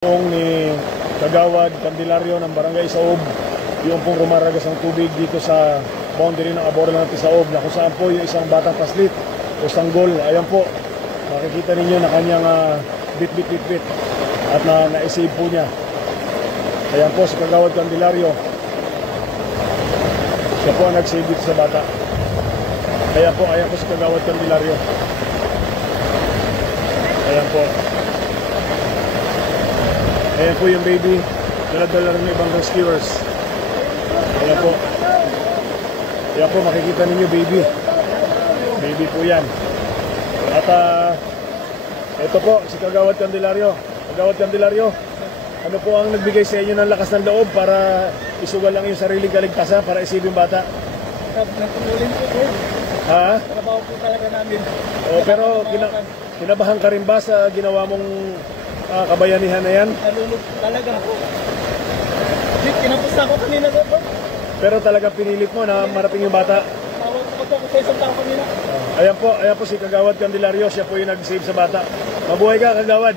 Ni Kagawad Candelario ng Barangay Saob, yung pong rumaragas ng tubig dito sa boundary ng Aboralan ng Saob, na kung saan po yung isang batang paslit o sanggol, ayan po, makikita ninyo na kanyang bit at na-save po niya. Ayan po si Kagawad Candelario, siya po ang nag-save dito sa bata. Ayan po si Kagawad Candelario. Ayan po. Ayan po yung baby, dala-dala rin ng ibang rescuers. Ayan po. Ayan po, makikita ninyo baby. Baby po yan. At ito po, si Kagawad Candelario. Kagawad Candelario, ano po ang nagbigay sa inyo ng lakas ng loob para isugal lang yung sariling kaligtasan para isave yung bata? Nagpumulin po po. Ha? Trabaho po talaga namin. O, pero kinabahan ka rin ba sa ginawa mong kabayanihan na yan? Nalulog talaga ako. Kinapos ako kanina po. Pero talaga pinilit mo na marating yung bata? Tawag ko po sa isang tao kanina. Ayan po si Kagawad Candelario, siya po yung nag-save sa bata. Mabuhay ka, Kagawad!